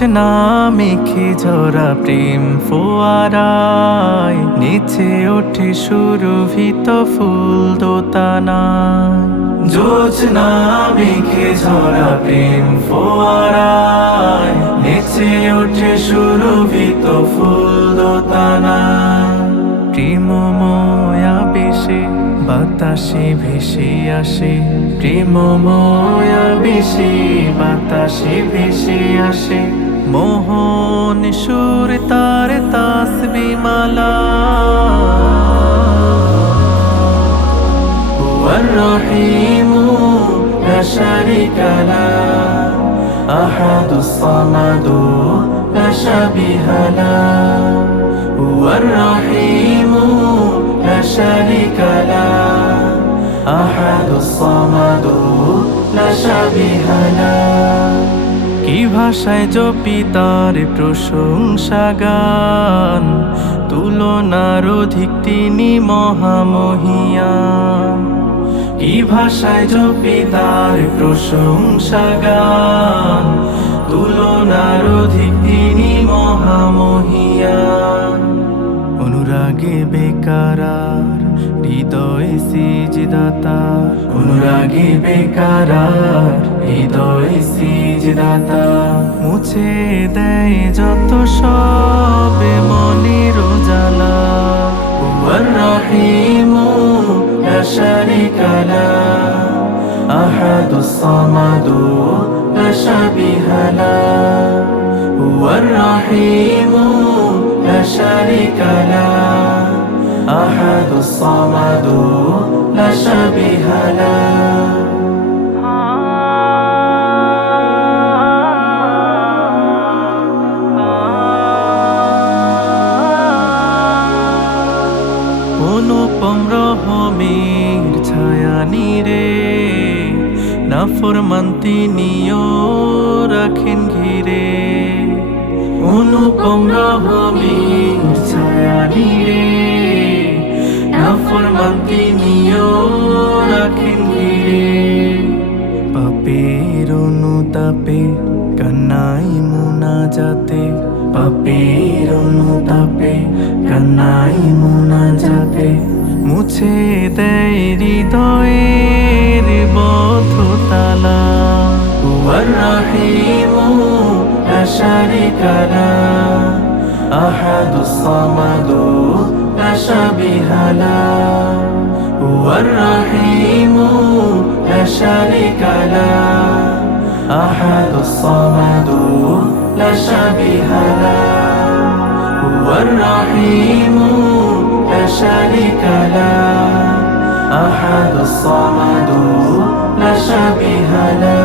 জোছনা মেখে ঝরা প্রেম ফোয়ারায় নিচে ওঠে সুরভিত ফুল দোতানায়। জোছনা মেখে ঝরা প্রেম ফোয়ারায় নিচে ওঠে সুরভিত ফুল দোতানায়। প্রেমময় আবেশে বাতাসে ভেসে আসে, প্রেমময় আবেশে বাতাসে ভেসে আসে। মোহন সুর তার তাসবিহ মালা। হুয়ার রহিমু লা শারীকা লাহ, আহাদুস সামাদু লা শাবিহা লাহ। হুয়ার রহিমু লা শারীকা লাহ, আহাদুস সামাদু লা শাবিহা লাহ। কি ভাষায় জপি তার প্রশংসা গান, তুলনার অধিক তিনি মহামহিয়ান। কি ভাষায় জপি তার প্রশংসা গান, তুলনার অধিক তিনি মহামহিয়ান। অনুরাগে বেকারার হৃদয়ে সিজদাতার, অনুরাগে বেকারার হৃদয়ে সিজদাতার। মুছে দেয় যত সব মনের জ্বালা। হুয়ার রহিমু লা শারীকা লাহ, আহাদুস সামাদু লা শাবিহা লাহ। হুয়ার রহিমু লা শারীকা লাহ, আহাদুস সামাদু লা শাবিহা লাহ। অনুপম রহমের ছায়া নিরে নাফরমান তিনিও রাখেন ঘিরে। অনুপম রহমের ছায়া নিরে নাফরমান তিনিও রাখেন ঘিরে। পাপের অনুতাপে কান্নাই মুনাজাতে, পাপের অনুতাপে কান্নাই মুনাজাতে। মুছে দেয় হৃদয়ের বদ্ধ তালা। হুয়ার রহিমু লা শারীকা লাহ, আহাদুস সামাদু লা শাবিহা লাহ। হুয়ার রহিমু লা শারীকা লাহ, আহাদুস সামাদু লা শাবিহা লাহ। হুয়ার রহিমু লা শারীকা লাহ, আহাদুস সামাদু লা শাবিহা লাহ।